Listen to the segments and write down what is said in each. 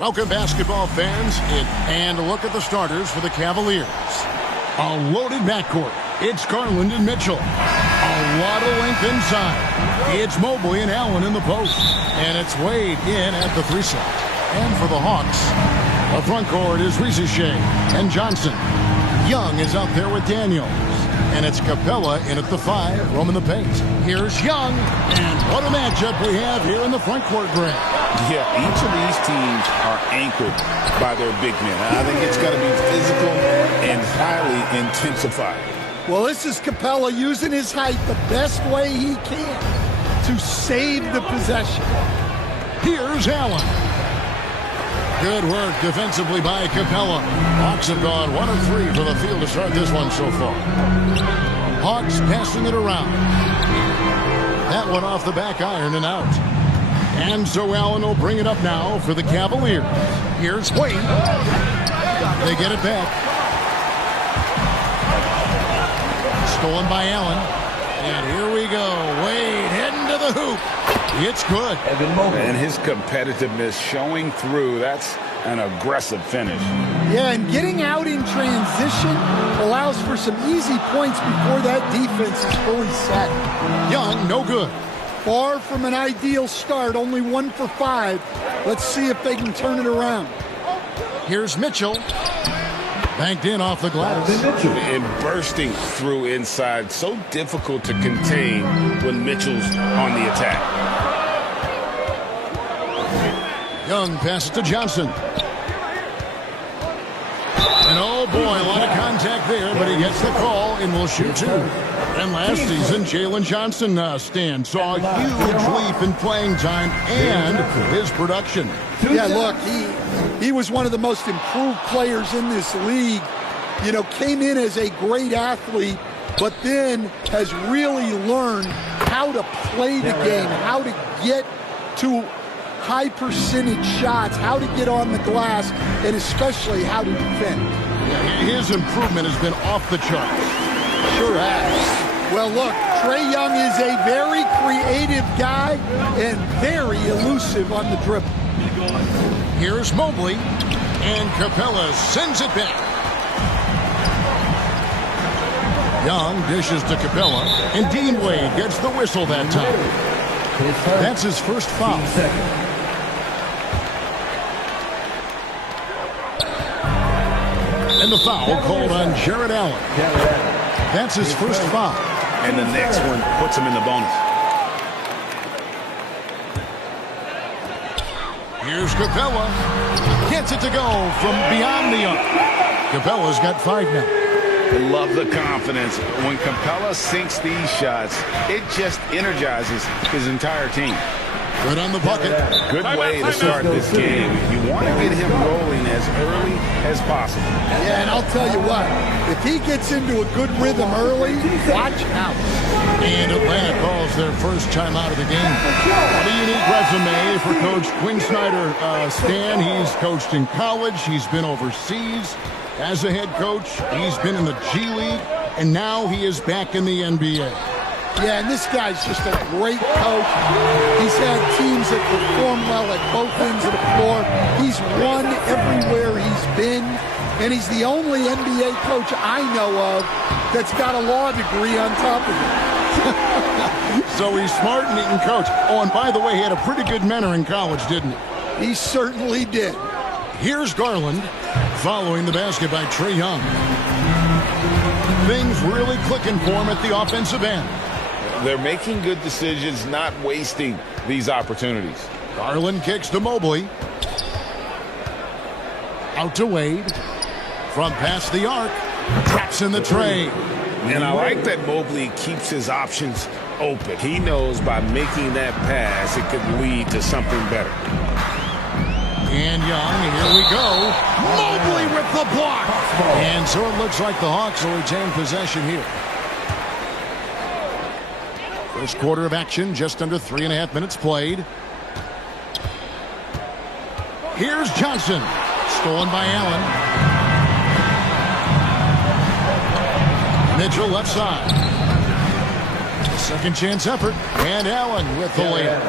Welcome, basketball fans, and a look at the starters for the Cavaliers. A loaded backcourt. It's Garland and Mitchell. A lot of length inside. It's Mobley and Allen in the post. And it's Wade in at the 3 slot. And for the Hawks, the front court is Rizier and Johnson. Young is out there with Daniels. And it's Capella in at the 5, roaming the paint. Here's Young. And what a matchup we have here in the front court, Greg. Yeah, each of these teams are anchored by their big men. I think it's going to be physical and highly intensified. Well, this is Capella using his height the best way he can to save the possession. Here's Allen. Good work defensively by Capella. Hawks have gone 1 of 3 for the field to start this one so far. Hawks passing it around. That one off the back iron and out. And so Allen will bring it up now for the Cavaliers. Here's Wade. They get it back. Stolen by Allen. And here we go. Wade heading to the hoop. It's good. And his competitiveness showing through. That's an aggressive finish. Yeah, and getting out in transition allows for some easy points before that defense is fully set. Young, no good. Far from an ideal start, only 1 for 5. Let's see if they can turn it around. Here's Mitchell. Banked in off the glass. And bursting through inside. So difficult to contain when Mitchell's on the attack. Young passes to Johnson. And oh boy, a lot of contact there, but he gets the call and will shoot 2. And last season, Jalen Johnson saw a huge leap in playing time and his production. Yeah, look, he was one of the most improved players in this league. You know, came in as a great athlete, but then has really learned how to play the game, how to get to high percentage shots, how to get on the glass, and especially how to defend. His improvement has been off the charts. Sure has. Well, look, Trae Young is a very creative guy and very elusive on the dribble. Here's Mobley, and Capella sends it back. Young dishes to Capella, and Dean Wade gets the whistle that time. That's his first foul. And the foul called on Jared Allen. That's his first foul. And the next one puts him in the bonus. Here's Capella. Gets it to go from beyond the arc. Capella's got 5 now. I love the confidence. When Capella sinks these shots, it just energizes his entire team. Good on the bucket. Good way to start this game. You want to get him rolling as early as possible. Yeah, and I'll tell you what, if he gets into a good rhythm early, watch out. And Atlanta calls their first time out of the game. What a unique resume for Coach Quinn Snyder. Stan, he's coached in college. He's been overseas as a head coach. He's been in the G League, and now he is back in the NBA. Yeah, and this guy's just a great coach. He's had teams that perform well at both ends of the floor. He's won everywhere he's been, and he's the only NBA coach I know of that's got a law degree on top of it. So he's smart and he can coach. Oh, and by the way, he had a pretty good mentor in college, didn't he? He certainly did. Here's Garland following the basket by Trae Young. Things really clicking for him at the offensive end. They're making good decisions, not wasting these opportunities. Garland kicks to Mobley. Out to Wade. From past the arc. Traps in the tray. And I like that Mobley keeps his options open. He knows by making that pass, it could lead to something better. And Young, here we go. Mobley with the block. And so it looks like the Hawks will retain possession here. First quarter of action, just under 3.5 minutes played. Here's Johnson. Stolen by Allen. Mitchell left side. Second chance effort. And Allen with the layup.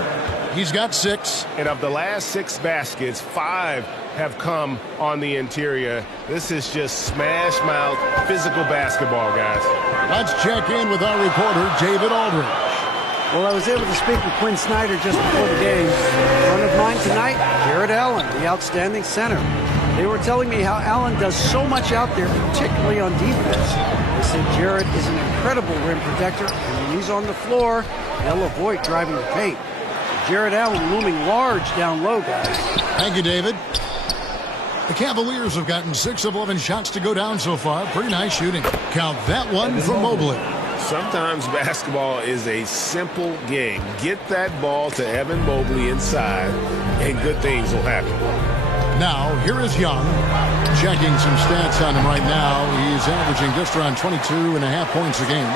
He's got 6. And of the last 6 baskets, 5 have come on the interior. This is just smash mouth physical basketball, guys. Let's check in with our reporter, David Aldridge. Well, I was able to speak with Quinn Snyder just before the game. A friend of mine tonight, Jared Allen, the outstanding center. They were telling me how Allen does so much out there, particularly on defense. They said Jared is an incredible rim protector, and when he's on the floor, they'll avoid driving the paint. Jared Allen looming large down low, guys. Thank you, David. The Cavaliers have gotten 6 of 11 shots to go down so far. Pretty nice shooting. Count that one for Mobley. Sometimes basketball is a simple game. Get that ball to Evan Mobley inside, and good things will happen. Now, here is Young. Checking some stats on him right now. He's averaging just around 22.5 points a game.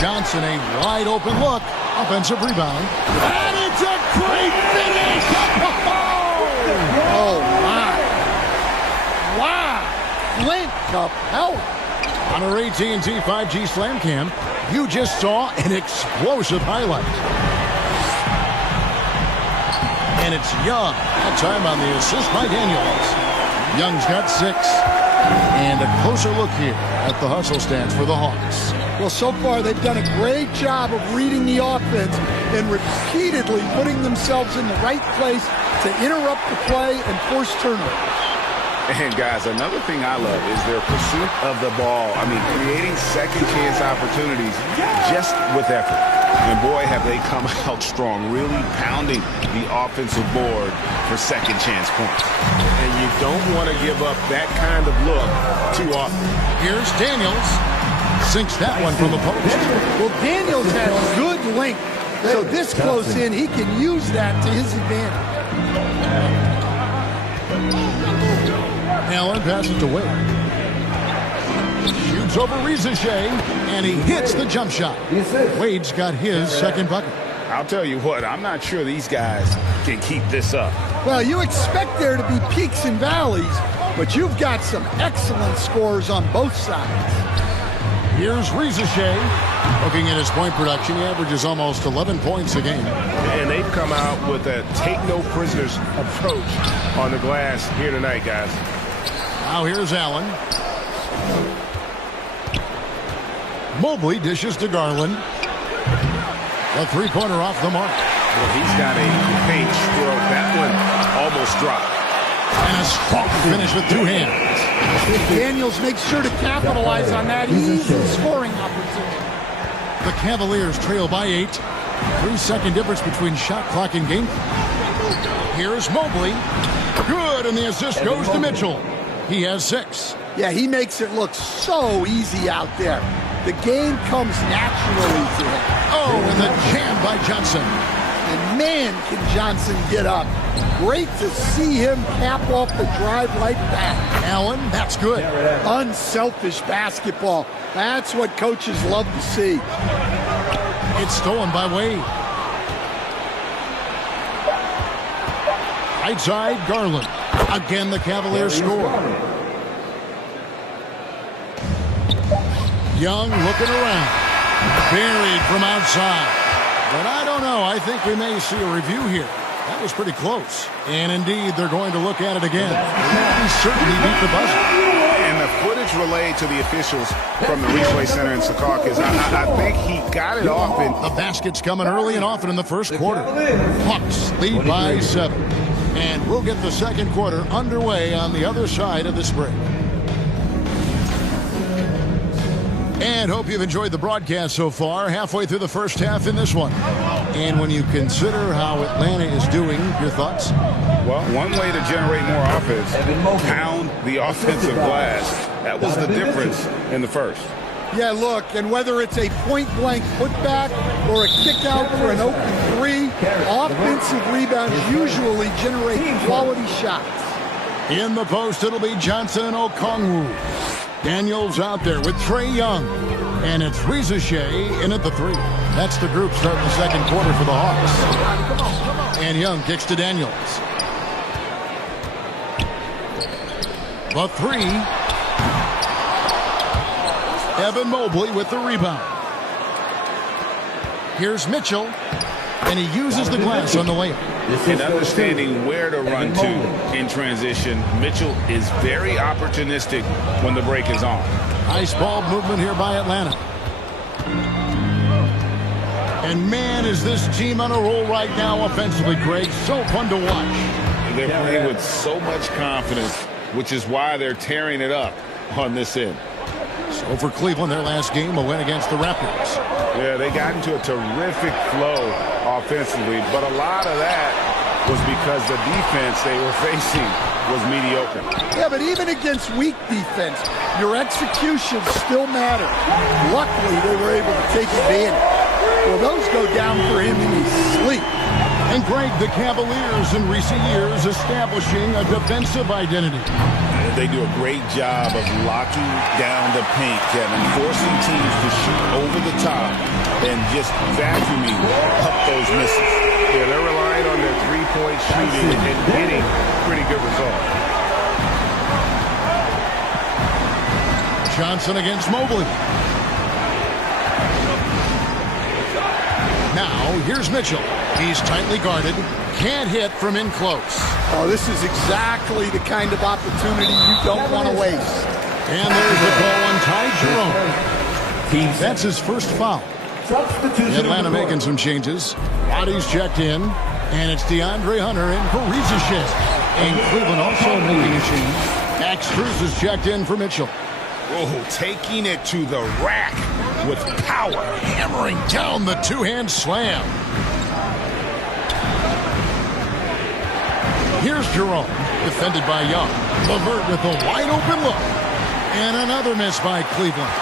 Johnson, a wide open look. Offensive rebound. And it's a great finish! Oh, my. Wow. Clint Capella. On our AT&T 5G Slam Cam, you just saw an explosive highlight. And it's Young. That time on the assist by Daniels. Young's got 6. And a closer look here at the hustle stats for the Hawks. Well, so far they've done a great job of reading the offense and repeatedly putting themselves in the right place to interrupt the play and force turnovers. And, guys, another thing I love is their pursuit of the ball. I mean, creating second-chance opportunities just with effort. And, boy, have they come out strong, really pounding the offensive board for second-chance points. And you don't want to give up that kind of look too often. Here's Daniels. Sinks that one from the post. Well, Daniels has good length, so this close in, he can use that to his advantage. Allen passes to Wade. Shoots over Rizachet, and he hits the jump shot. Wade's got his second bucket. I'll tell you what, I'm not sure these guys can keep this up. Well, you expect there to be peaks and valleys, but you've got some excellent scores on both sides. Here's Rizachet. Looking at his point production, he averages almost 11 points a game. And they've come out with a take-no-prisoners approach on the glass here tonight, guys. Now here's Allen. Mobley dishes to Garland. The three-pointer off the mark. Well, he's got a paint stroke. That one almost dropped. And a strong finish with 2 hands. Daniels makes sure to capitalize on that easy scoring opportunity. The Cavaliers trail by 8. 3-second difference between shot clock and game. Here's Mobley. Good, and the assist goes to Mitchell. He has 6. Yeah, he makes it look so easy out there. The game comes naturally to him. Oh, and the jam by Johnson. And man, can Johnson get up. Great to see him cap off the drive like that. Allen, that's good. Unselfish basketball. That's what coaches love to see. It's stolen by Wade. Right side, Garland. Again, the Cavaliers score. Young looking around. Buried from outside. But I don't know. I think we may see a review here. That was pretty close. And indeed, they're going to look at it again. He certainly beat the buzzer. And the footage relayed to the officials from the replay center in Secaucus, I think he got it off. And the basket's coming early and often in the first quarter. Hawks lead by 7. And we'll get the second quarter underway on the other side of this break. And hope you've enjoyed the broadcast so far. Halfway through the first half in this one. And when you consider how Atlanta is doing, your thoughts? Well, one way to generate more offense, pound the offensive glass. That was the difference in the first. Yeah, look, and whether it's a point-blank putback or a kick-out for an open 3, offensive rebounds usually generate quality shots. In the post, it'll be Johnson and Okongwu. Daniels out there with Trae Young. And it's Rizachet in at the 3. That's the group starting the second quarter for the Hawks. And Young kicks to Daniels. The 3. Evan Mobley with the rebound. Here's Mitchell. And he uses the glass on the layup. And understanding where to run to in transition, Mitchell is very opportunistic when the break is on. Nice ball movement here by Atlanta. And man, is this team on a roll right now offensively, Greg. So fun to watch. They're playing with so much confidence, which is why they're tearing it up on this end. So for Cleveland, their last game, a win against the Raptors. Yeah, they got into a terrific flow offensively, but a lot of that was because the defense they were facing was mediocre. Yeah, but even against weak defense, your execution still matters. Luckily, they were able to take advantage. Well, those go down for him in his sleep. And Greg, the Cavaliers in recent years establishing a defensive identity. They do a great job of locking down the paint, Kevin, forcing teams to shoot over the top and just vacuuming up those misses. Yeah, they're relying on their three-point shooting and getting pretty good results. Johnson against Mobley. Now, here's Mitchell. He's tightly guarded. Can't hit from in close. Oh, this is exactly the kind of opportunity you don't want to waste. And there's the call on Ty Jerome. That's his first foul. Atlanta making some changes. Bodies checked in. And it's DeAndre Hunter in for Rizachet. And Cleveland also making a change. Max Strus is checked in for Mitchell. Oh, taking it to the rack with power. Hammering down the two-hand slam. Here's Jerome, defended by Young. LeVert with a wide-open look. And another miss by Cleveland.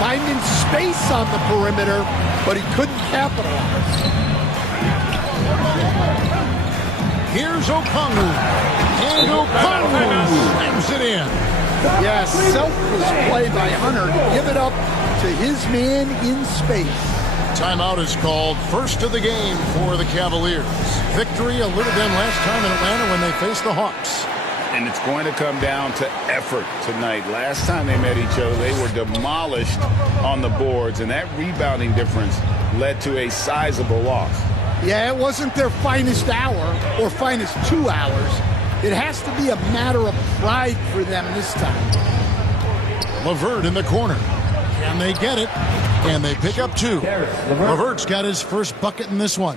Finding space on the perimeter, but he couldn't capitalize. Here's Okongwu. And Okongwu slams it in. Yeah, selfless play by Hunter to give it up to his man in space. Timeout is called, first of the game for the Cavaliers. Victory eluded them last time in Atlanta when they faced the Hawks. And it's going to come down to effort tonight. Last time they met each other, they were demolished on the boards, and that rebounding difference led to a sizable loss. Yeah, it wasn't their finest hour or finest 2 hours. It has to be a matter of pride for them this time. LeVert in the corner. Can they get it? And they pick up two. LeVert's got his first bucket in this one.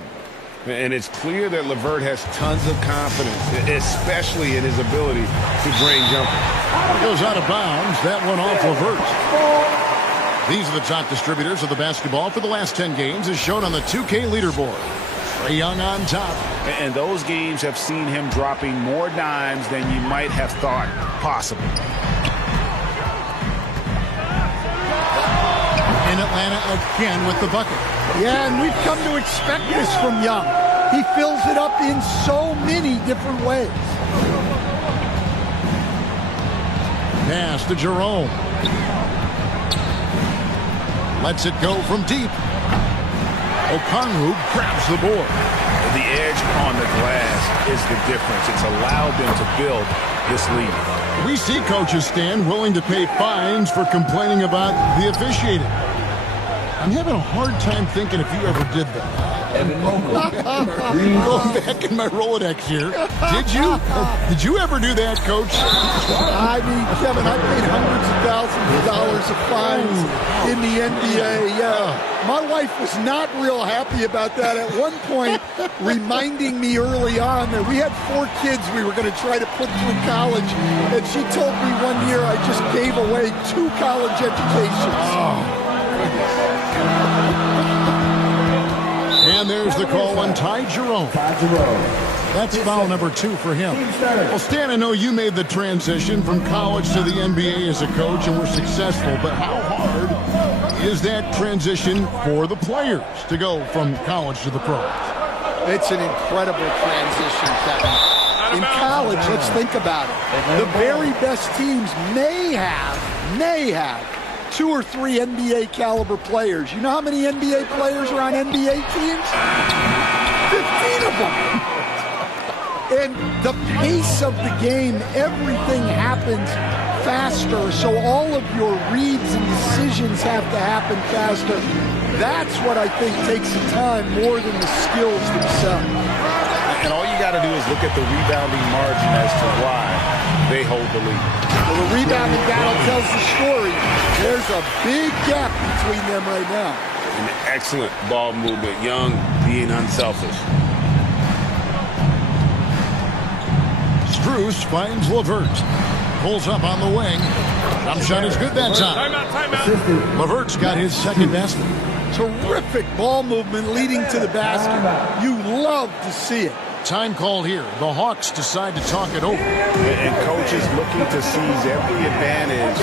And it's clear that LeVert has tons of confidence, especially in his ability to drain jumpers. It goes out of bounds. That one off LeVert. These are the top distributors of the basketball for the last 10 games, as shown on the 2K leaderboard. Trae Young on top. And those games have seen him dropping more dimes than you might have thought possible. In Atlanta again with the bucket. Yeah, and we've come to expect this from Young. He fills it up in so many different ways. Pass to Jerome. Lets it go from deep. Okongwu grabs the board. The edge on the glass is the difference. It's allowed them to build this lead. We see coaches stand willing to pay fines for complaining about the officiating. I'm having a hard time thinking if you ever did that. Going back in my Rolodex here. Did you? Did you ever do that, Coach? I mean, Kevin, I paid hundreds of thousands of dollars of fines in the NBA. Yeah. My wife was not real happy about that at one point, reminding me early on that we had 4 kids we were going to try to put through college. And she told me one year I just gave away 2 college educations. And there's the call on Ty Jerome. That's foul number 2 for him. Well, Stan, I know you made the transition from college to the NBA as a coach and were successful, but how hard is that transition for the players to go from college to the pros? It's an incredible transition, Kevin. In college, let's think about it. The very best teams may have 2 or 3 NBA caliber players. You know how many NBA players are on NBA teams? 15 of them. And the pace of the game, everything happens faster, so all of your reads and decisions have to happen faster. That's what I think takes the time more than the skills themselves. And all you got to do is look at the rebounding margin as to why they hold the lead. Well, the rebounding battle tells the story. There's a big gap between them right now. An excellent ball movement. Young being unselfish. Strus finds LeVert. Pulls up on the wing. Jump shot is good that time. Timeout. LeVert's got his second basket. Terrific ball movement leading to the basket. You love to see it. Time called here. The Hawks decide to talk it over. And coaches looking to seize every advantage,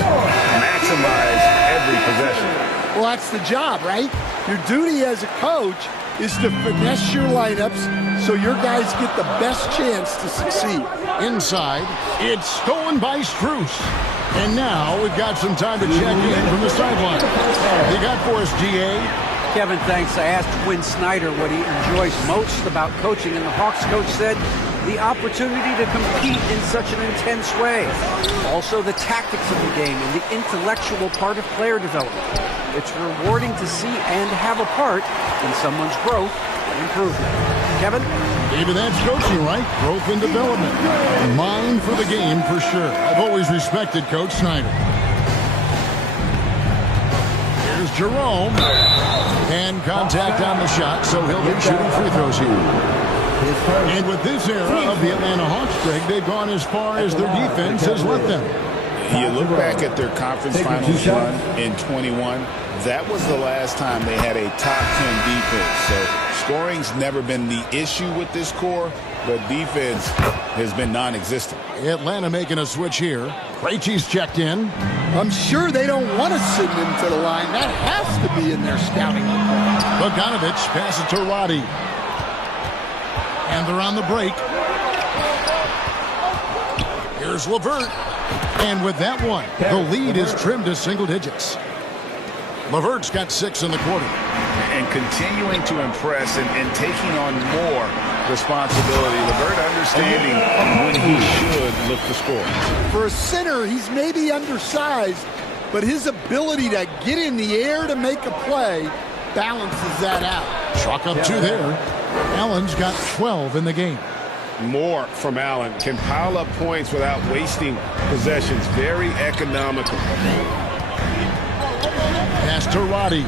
maximize every possession. Well, that's the job, right? Your duty as a coach is to finesse your lineups so your guys get the best chance to succeed. Inside, it's stolen by Strus. And now we've got some time to check in from the sideline. You got for us, GA? Kevin, thanks. I asked Quinn Snyder what he enjoys most about coaching, and the Hawks coach said the opportunity to compete in such an intense way. Also, the tactics of the game and the intellectual part of player development. It's rewarding to see and have a part in someone's growth and improvement. Kevin? Maybe that's coaching, right? Growth and development. Mind for the game, for sure. I've always respected Coach Snyder. Here's Jerome. And contact on the shot, so he'll be shooting free throws here. And with this era of the Atlanta Hawks, Greg, they've gone as far as their defense has let them. You look back at their conference finals run in 21. That was the last time they had a top 10 defense. So scoring's never been the issue with this core, but defense has been non-existent. Atlanta making a switch here. Krejci's checked in. I'm sure they don't want to send him to the line. That has to be in their scouting report. Bogdanovich passes to Roddy. And they're on the break. Here's LeVert. And with that one, the lead is trimmed to single digits. LeVert's got 6 in the quarter. And continuing to impress and taking on more responsibility. LeVert understanding when he should look to score. For a center, he's maybe undersized, but his ability to get in the air to make a play balances that out. Chalk up 2 there. Allen's got 12 in the game. More from Allen. Can pile up points without wasting possessions. Very economical. Pass to Roddy.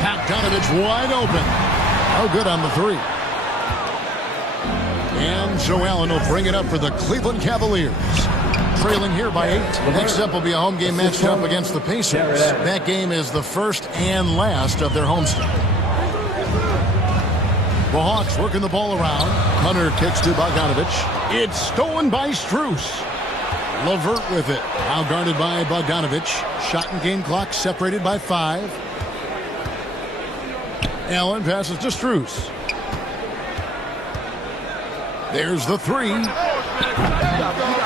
Bogdanovich wide open. Oh, good on the 3. And Joe Allen will bring it up for the Cleveland Cavaliers. Trailing here by 8. Next up will be a home game matched up against the Pacers. That game is the first and last of their homestand. The Hawks working the ball around. Hunter kicks to Bogdanovich. It's stolen by Strus. LeVert with it. Now guarded by Bogdanovich. Shot and game clock separated by 5. Allen passes to Strus. There's the 3.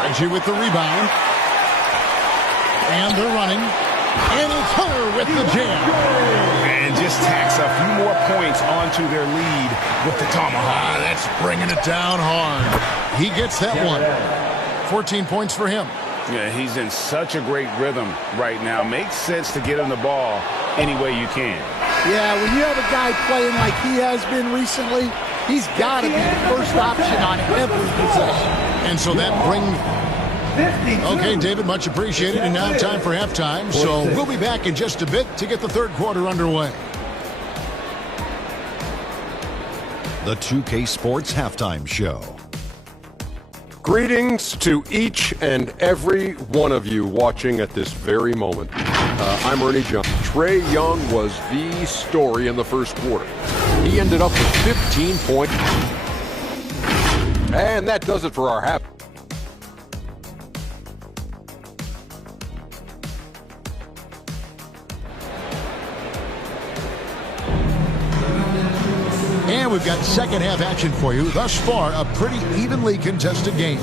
Reggie with the rebound. And they're running. And it's Hunter with the jam. And just tacks a few more points onto their lead with the tomahawk. That's bringing it down hard. He gets that one. 14 points for him. Yeah, he's in such a great rhythm right now. Makes sense to get him the ball any way you can. Yeah, when you have a guy playing like he has been recently, he's got to be the first option on every possession. And so that brings... Okay, David, much appreciated. And now time for halftime. So we'll be back in just a bit to get the third quarter underway. The 2K Sports Halftime Show. Greetings to each and every one of you watching at this very moment. I'm Ernie Johnson. Trae Young was the story in the first quarter. He ended up with 15 points. And that does it for our half. And we've got second half action for you. Thus far, a pretty evenly contested game.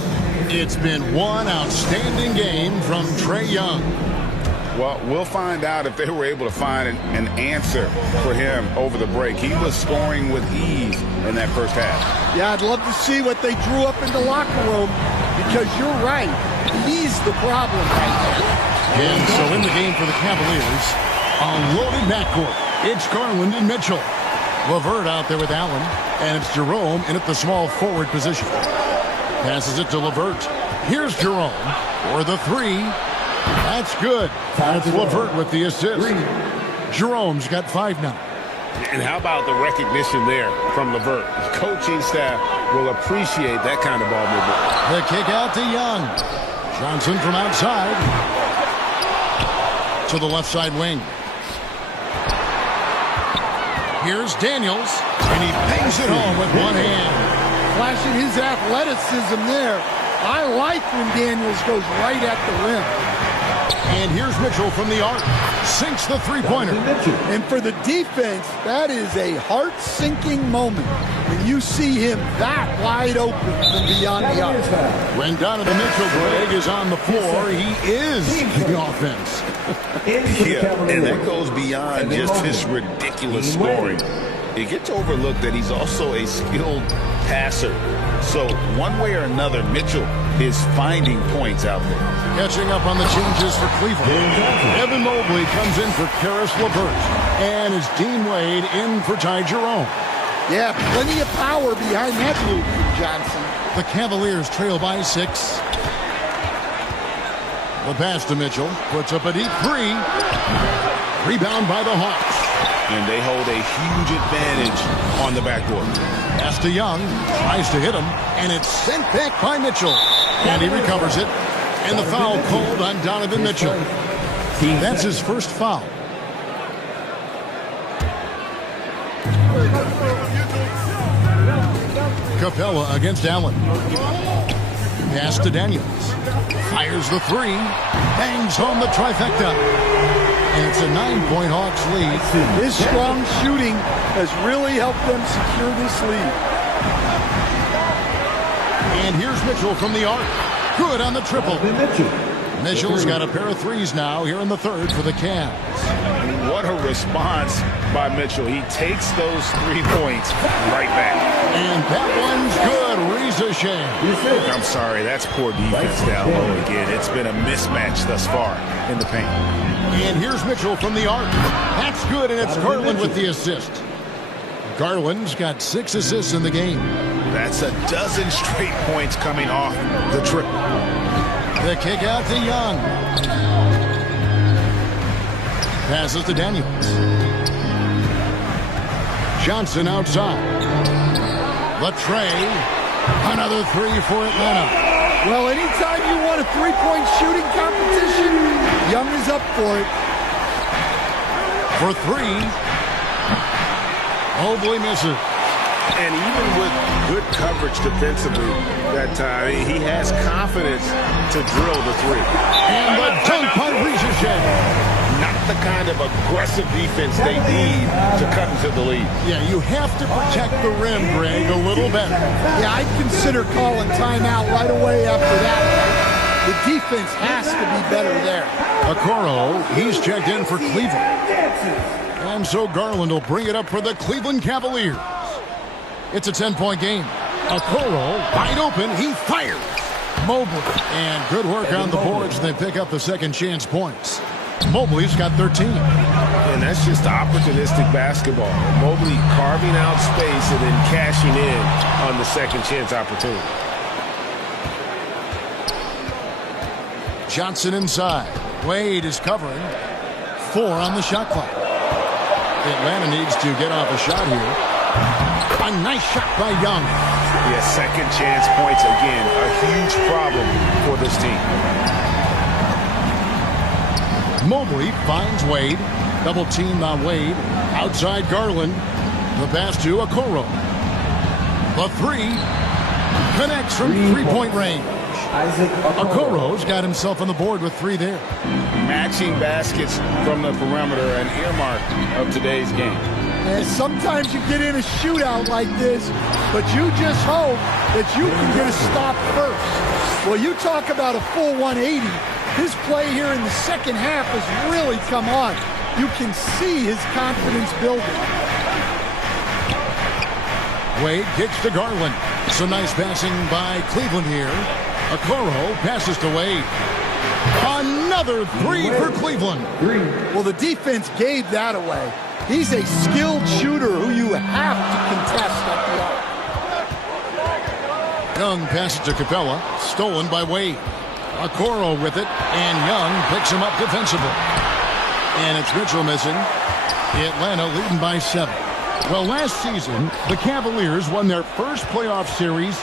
It's been one outstanding game from Trae Young. Well, we'll find out if they were able to find an answer for him over the break. He was scoring with ease in that first half. Yeah, I'd love to see what they drew up in the locker room because you're right. He's the problem right now. And so in the game for the Cavaliers, a loaded backcourt. It's Garland and Mitchell. LeVert out there with Allen, and it's Jerome in at the small forward position. Passes it to LeVert. Here's Jerome for the three. That's good. That's LeVert with the assist. Jerome's got 5 now. And how about the recognition there from LeVert? The coaching staff will appreciate that kind of ball movement. The kick out to Young. Johnson from outside to the left side wing. Here's Daniels, and he bangs it home with one hand. Flashing his athleticism there. I like when Daniels goes right at the rim. And here's Mitchell from the arc. Sinks the three-pointer. And for the defense, that is a heart-sinking moment when you see him that wide open from beyond the arc. When Donovan Mitchell, Greg, is on the floor, he is the offense. Yeah, and that goes beyond just his ridiculous scoring. It gets overlooked that he's also a skilled passer. So one way or another, Mitchell is finding points out there. Catching up on the changes for Cleveland. Evan Mobley comes in for Karis LeVert. And is Dean Wade in for Ty Jerome. Yeah, plenty of power behind that move from Johnson. The Cavaliers trail by 6. The pass to Mitchell. Puts up a deep three. Rebound by the Hawks. And they hold a huge advantage on the backboard. Pass to Young. Tries to hit him. And it's sent back by Mitchell. And he recovers it. And the foul called on Donovan Mitchell. That's his first foul. Capella against Allen. Pass to Daniels. Fires the three. Bangs home the trifecta. And it's a 9-point Hawks lead. His strong shooting has really helped them secure this lead. And here's Mitchell from the arc. Good on the triple. Mitchell's got a pair of threes now here in the third for the Cavs. What a response by Mitchell. He takes those 3 points right back. And that one's good. Reza Shea. I'm sorry, that's poor defense down low again. It's been a mismatch thus far in the paint. And here's Mitchell from the arc. That's good, and it's Garland with the assist. Garland's got 6 assists in the game. That's a dozen straight points coming off the triple. The kick out to Young. Passes to Daniels. Johnson outside. Latrey. Another three for Atlanta. Well, anytime you want a three-point shooting competition, Young is up for it. For 3. Mobley misses. And even with good coverage defensively that time, he has confidence to drill the three. And the dunk by Reza Shea. Not the kind of aggressive defense they need to cut into the lead. Yeah, you have to protect the rim, Greg, a little better. Yeah, I'd consider calling timeout right away after that. The defense has to be better there. Okoro, he's checked in for Cleveland. And so Garland will bring it up for the Cleveland Cavaliers. It's a 10-point game. Okoro, wide open, he fires. Mobley, and good work on the boards. They pick up the second chance points. Mobley's got 13. And that's just opportunistic basketball. Mobley carving out space and then cashing in on the second chance opportunity. Johnson inside. Wade is covering. 4 on the shot clock. Atlanta needs to get off a shot here. A nice shot by Young. Yeah, second chance points again. A huge problem for this team. Mobley finds Wade. Double teamed on Wade. Outside Garland. The pass to Okoro. The three connects from three-point range. Okoro's got himself on the board with 3 there. Matching baskets from the perimeter, an earmark of today's game. And sometimes you get in a shootout like this, but you just hope that you can get a stop first. Well, you talk about a full 180. His play here in the second half has really come on. You can see his confidence building. Wade kicks to Garland. Some nice passing by Cleveland here. Okoro passes to Wade. Another 3 for Cleveland. Well, the defense gave that away. He's a skilled shooter who you have to contest at the arc. Young passes to Capella. Stolen by Wade. Okoro with it, and Young picks him up defensively. And it's Mitchell missing. Atlanta leading by 7. Well, last season, the Cavaliers won their first playoff series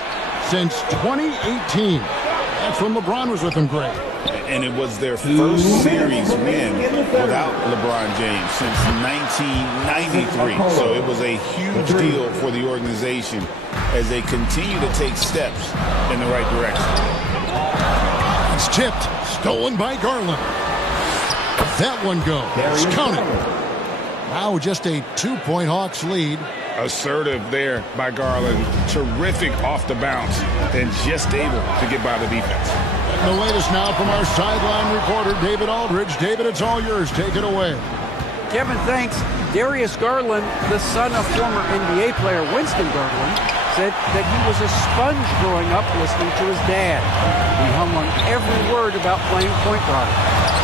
since 2018. That's when LeBron was with them, Greg. And it was their first series win without LeBron James since 1993. So it was a huge deal for the organization as they continue to take steps in the right direction. It's tipped. Stolen by Garland. That one goes. Counted. Now just a 2-point Hawks lead. Assertive there by Garland. Terrific off the bounce and just able to get by the defense. And the latest now from our sideline reporter, David Aldridge. David, it's all yours. Take it away. Kevin, thanks. Darius Garland, the son of former NBA player Winston Garland, said that he was a sponge growing up listening to his dad. He hung on every word about playing point guard.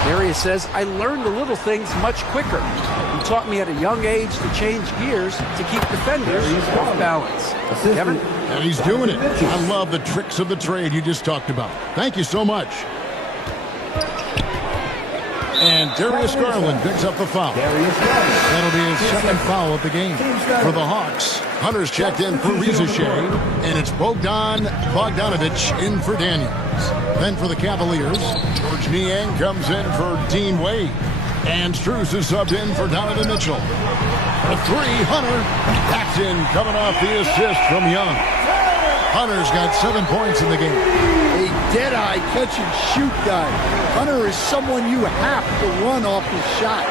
Darius says, I learned the little things much quicker. He taught me at a young age to change gears to keep defenders off balance. Kevin? And he's doing it. I love the tricks of the trade you just talked about. Thank you so much. And Darius Garland picks up the foul. That'll be his second foul of the game. For the Hawks, Hunter's checked in for Rizichet, and it's Bogdanovich in for Daniels. Then for the Cavaliers, George Niang comes in for Dean Wade. And Strus is subbed in for Donovan Mitchell. For 3, Hunter. That's in, coming off the assist from Young. Hunter's got 7 points in the game. A dead-eye catch-and-shoot guy. Hunter is someone you have to run off his shot.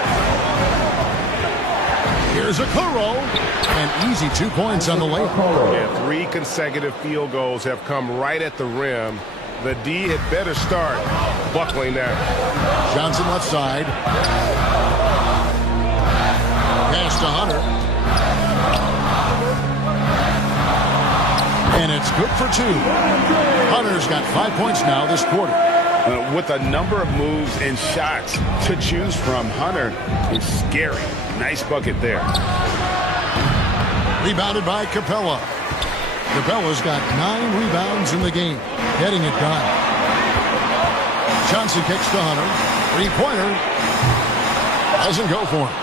Here's Okoro. An easy 2 points on the layup. Yeah, 3 consecutive field goals have come right at the rim. The D had better start buckling down. Johnson left side. Pass to Hunter. And it's good for 2. Hunter's got 5 points now this quarter. With a number of moves and shots to choose from, Hunter is scary. Nice bucket there. Rebounded by Capella. Capella's got 9 rebounds in the game. Getting it done. Johnson kicks to Hunter. 3-pointer. Doesn't go for him.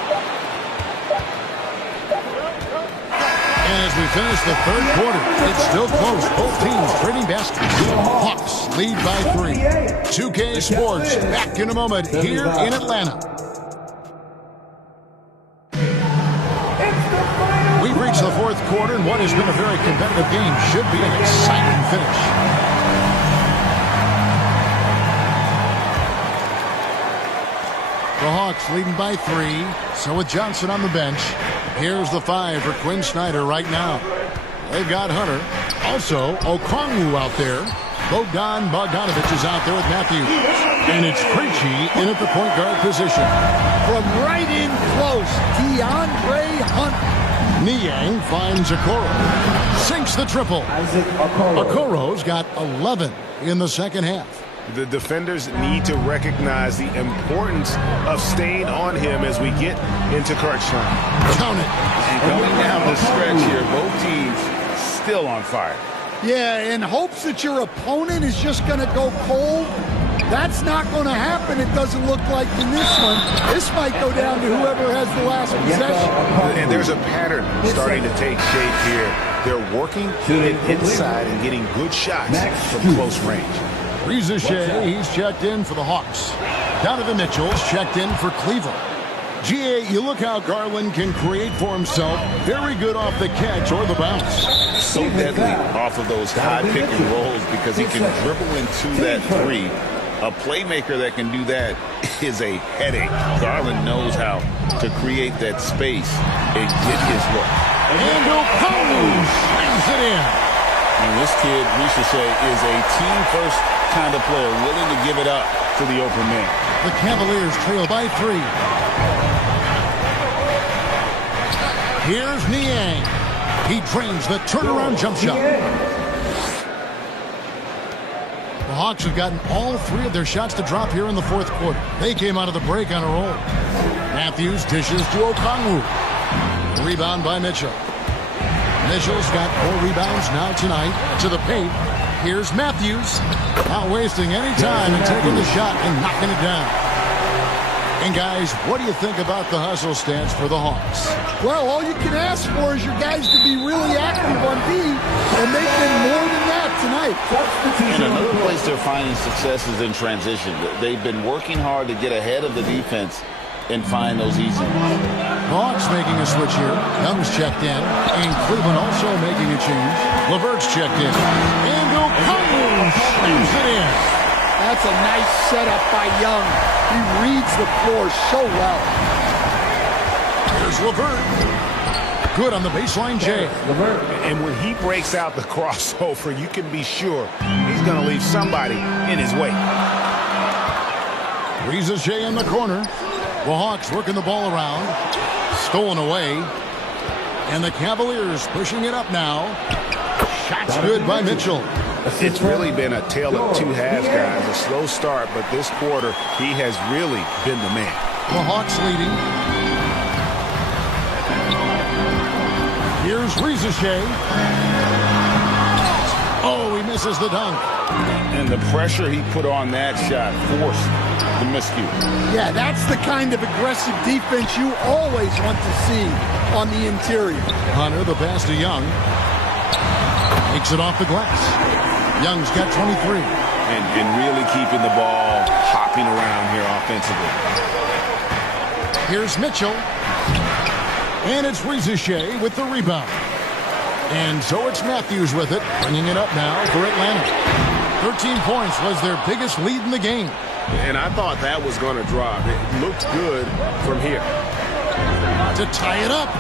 And as we finish the third quarter, it's still close. Both teams trading baskets. Hawks lead by 3. 2K Sports back in a moment here in Atlanta. We've reached the fourth quarter, and what has been a very competitive game should be an exciting finish. The Hawks leading by 3. So with Johnson on the bench, here's the 5 for Quinn Snyder right now. They've got Hunter. Also, Okongwu out there. Bogdanovich is out there with Matthews. And it's Krejci in at the point guard position. From right in close, DeAndre Hunter. Niang finds Okoro. Sinks the triple. Okoro's got 11 in the second half. The defenders need to recognize the importance of staying on him as we get into crunch time. Count it. And going down the stretch here, both teams still on fire. Yeah, in hopes that your opponent is just going to go cold. That's not going to happen, it doesn't look like in this one. This might go down to whoever has the last possession. And there's a pattern starting to take shape here. They're working it inside and getting good shots from close range. Rizichet, he's checked in for the Hawks. Donovan Mitchell's checked in for Cleveland. GA, you look how Garland can create for himself. Very good off the catch or the bounce. So deadly off of those high pick and rolls because he can dribble into that 3. A playmaker that can do that is a headache. Garland knows how to create that space and get his look. And Okongwu slams it in. And this kid, Rizichet, is a team-first kind of player, willing to give it up to the open man. The Cavaliers trail by 3. Here's Niang. He drains the turnaround jump shot. The Hawks have gotten all 3 of their shots to drop here in the fourth quarter. They came out of the break on a roll. Matthews dishes to Okongwu. Rebound by Mitchell. Mitchell's got 4 rebounds now tonight. To the paint. Here's Matthews. Not wasting any time and taking the shot and knocking it down. And guys, what do you think about the hustle stance for the Hawks? Well, all you can ask for is your guys to be really active on D, and they've been more than that tonight. And another place they're finding success is in transition. They've been working hard to get ahead of the defense and find those easy ones. Hawks making a switch here. Young's checked in, and Cleveland also making a change. LeVert's checked in, and O'Connell slams it in. That's a nice setup by Young. He reads the floor so well. Here's LeVert. Good on the baseline, Jay. And when he breaks out the crossover, you can be sure he's going to leave somebody in his way. Reeves Jay in the corner. The Hawks working the ball around. Stolen away. And the Cavaliers pushing it up now. Shots good by Mitchell. It's really been a tale of two halves, guys. A slow start, but this quarter, he has really been the man. The Hawks leading. Here's Reeves. Oh, he misses the dunk. And the pressure he put on that shot forced the miscue. Yeah, that's the kind of aggressive defense you always want to see on the interior. Hunter, the pass to Young. Takes it off the glass. Young's got 23. And really keeping the ball hopping around here offensively. Here's Mitchell. And it's Reeves with the rebound. And so it's Matthews with it, bringing it up now for Atlanta. 13 points was their biggest lead in the game. And I thought that was going to drop. It looked good from here. To tie it up.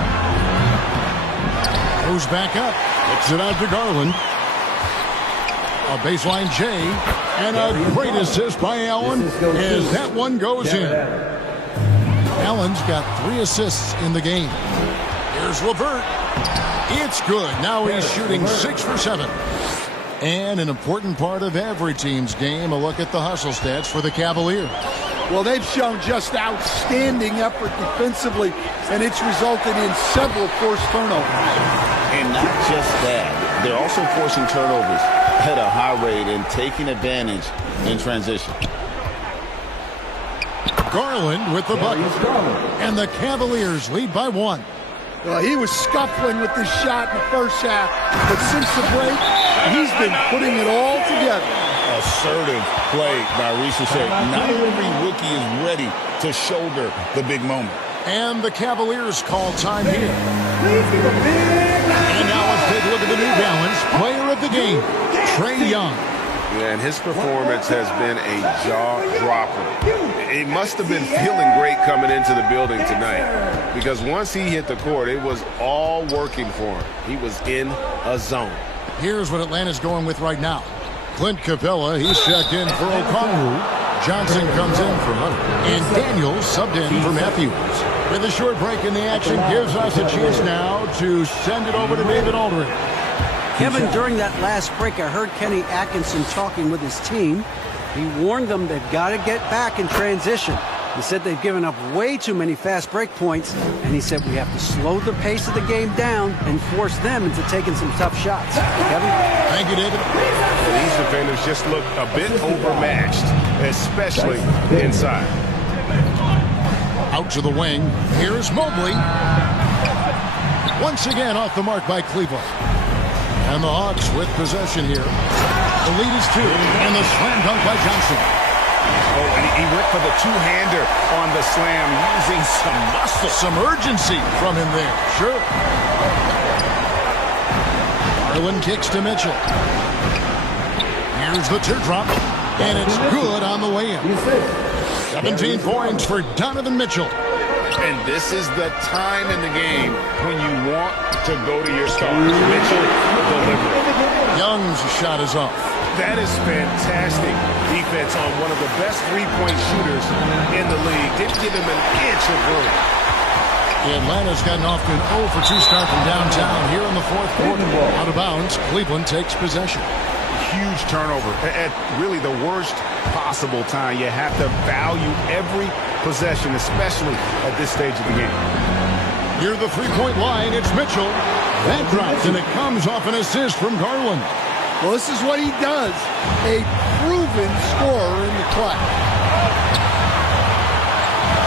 Goes back up. Puts it out to Garland. A baseline J. And a great assist by Allen as that one goes in. Allen's got 3 assists in the game. Here's LeVert. It's good. Now he's shooting 6 for 7. And an important part of every team's game, a look at the hustle stats for the Cavaliers. Well, they've shown just outstanding effort defensively, and it's resulted in several forced turnovers. And not just that, they're also forcing turnovers at a high rate and taking advantage in transition. Garland with the bucket. And the Cavaliers lead by 1. Well, he was scuffling with this shot in the first half, but since the break, he's been putting it all together. Assertive play by Reeves. Not every rookie is ready to shoulder the big moment. And the Cavaliers call time here. And now let's take a look at the New Balance player of the game, Trae Young. Yeah, and his performance has been a jaw-dropper. He must have been feeling great coming into the building tonight, because once he hit the court, it was all working for him. He was in a zone. Here's what Atlanta's going with right now. Clint Capella, he's checked in for O'Connell. Johnson comes in for Hunter. And Daniels subbed in for Matthews. With a short break in the action, gives us a chance now to send it over to David Aldridge. Kevin, during that last break, I heard Kenny Atkinson talking with his team. He warned them they've got to get back in transition. He said they've given up way too many fast break points, and he said we have to slow the pace of the game down and force them into taking some tough shots. Kevin? Thank you, David. These defenders just look a bit overmatched, especially inside. Out to the wing. Here's Mobley. Once again off the mark by Cleveland. And the Hawks with possession here. The lead is 2. And the slam dunk by Johnson. Oh, and he went for the two-hander on the slam, using some muscle. Some urgency from him there. Sure. Garland kicks to Mitchell. Here's the teardrop. And it's good on the way in. 17 points for Donovan Mitchell. And this is the time in the game when you want to go to your stars. Mitchell delivering. Young's shot is off. That is fantastic defense on one of the best three-point shooters in the league. Didn't give him an inch of room. Atlanta's gotten off to an 0 for 2 start from downtown here in the 4th quarter. Out of bounds, Cleveland takes possession. Huge turnover at really the worst possible time. You have to value every possession, especially at this stage of the game. Near the three-point line, it's Mitchell. That drops, and it comes off an assist from Garland. Well, this is what he does. A proven scorer in the clutch.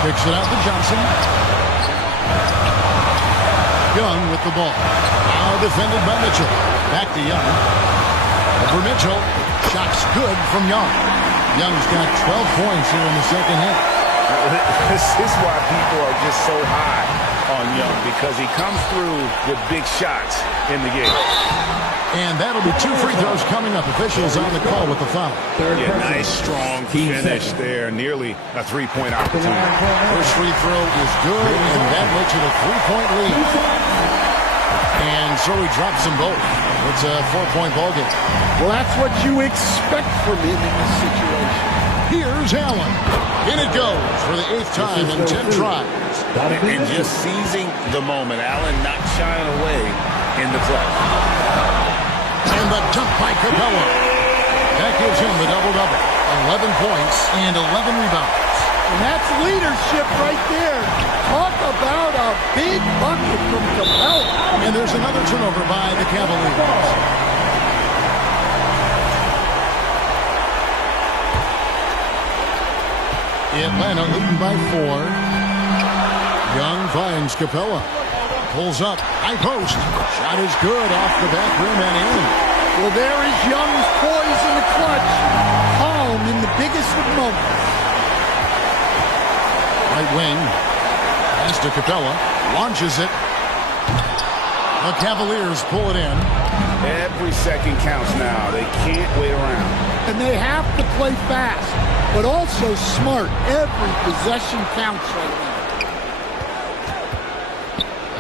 Kicks it out to Johnson. Young with the ball. Now defended by Mitchell. Back to Young. Over Mitchell. Shot's good from Young. Young's got 12 points here in the second half. This is why people are just so high on Young, because he comes through with big shots in the game. And that'll be 2 free throws coming up. Officials on the call with the foul. Yeah, nice, strong finish there. Nearly a three-point opportunity. First free throw is good, and that makes it a 3-point lead. And so he drops them both. It's a 4-point ball game. Well, that's what you expect from him in this situation. Here's Allen. In it goes for the 8th time in 10 tries. And just seizing the moment. Allen not shying away in the clutch. And the dunk by Capella. That gives him the double-double. 11 points and 11 rebounds. And that's leadership right there. Talk about a big bucket from Capella. And there's another turnover by the Cavaliers. Atlanta leading by 4. Young finds Capella. Pulls up. High post. Shot is good off the back rim and in. Well, there is Young's poise in the clutch. Calm in the biggest of moments. Right wing. Pass to Capella. Launches it. The Cavaliers pull it in. Every second counts now. They can't wait around. And they have to play fast, but also smart. Every possession counts right now.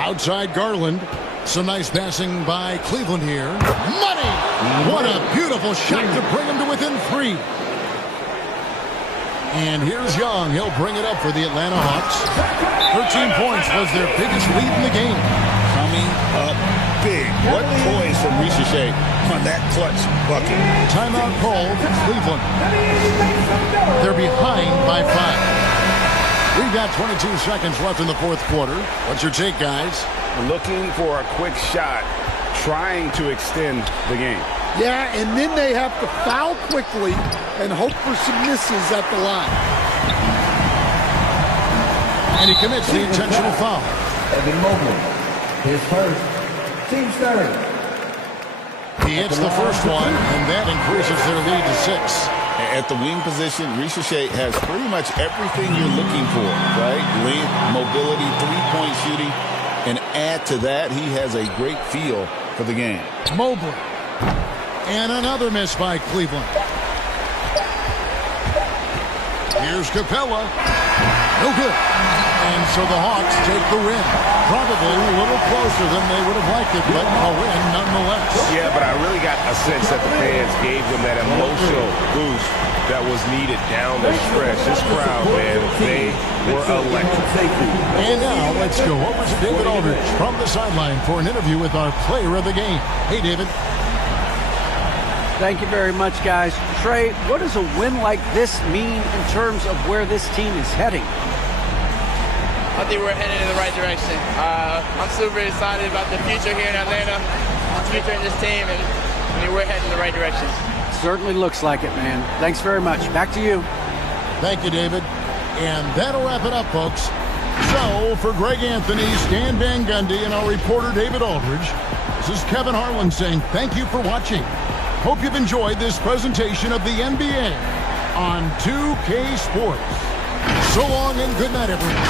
Outside Garland. Some nice passing by Cleveland here. Money! What a beautiful shot to bring him to within 3. And here's Young. He'll bring it up for the Atlanta Hawks. 13 points was their biggest lead in the game. Coming up big. What poise from Ricochet on that clutch bucket. Timeout called Cleveland. They're behind by 5. We've got 22 seconds left in the 4th quarter. What's your take, guys? Looking for a quick shot, trying to extend the game. Yeah, and then they have to foul quickly and hope for some misses at the line. And he commits the intentional foul. Evan Mobley, his first, team starting. He hits the first one, and that increases their lead to 6. At the wing position, Ricochet has pretty much everything you're looking for, right? Length, mobility, three-point shooting. And add to that, he has a great feel for the game. Mobley. And another miss by Cleveland. Here's Capella. No good. And so the Hawks take the win. Probably a little closer than they would have liked it, but a win nonetheless. Yeah, but I really got a sense that the fans gave them that emotional boost that was needed down the stretch. This crowd, man, they were electric. And now let's go over to David Aldridge from the sideline for an interview with our player of the game. Hey, David. Thank you very much, guys. Trey, what does a win like this mean in terms of where this team is heading? I think we're heading in the right direction. I'm super excited about the future here in Atlanta, the future in this team, and we're heading in the right direction. Certainly looks like it, man. Thanks very much. Back to you. Thank you, David. And that'll wrap it up, folks. So, for Greg Anthony, Stan Van Gundy, and our reporter David Aldridge, this is Kevin Harlan saying thank you for watching. Hope you've enjoyed this presentation of the NBA on 2K Sports. So long and good night, everyone.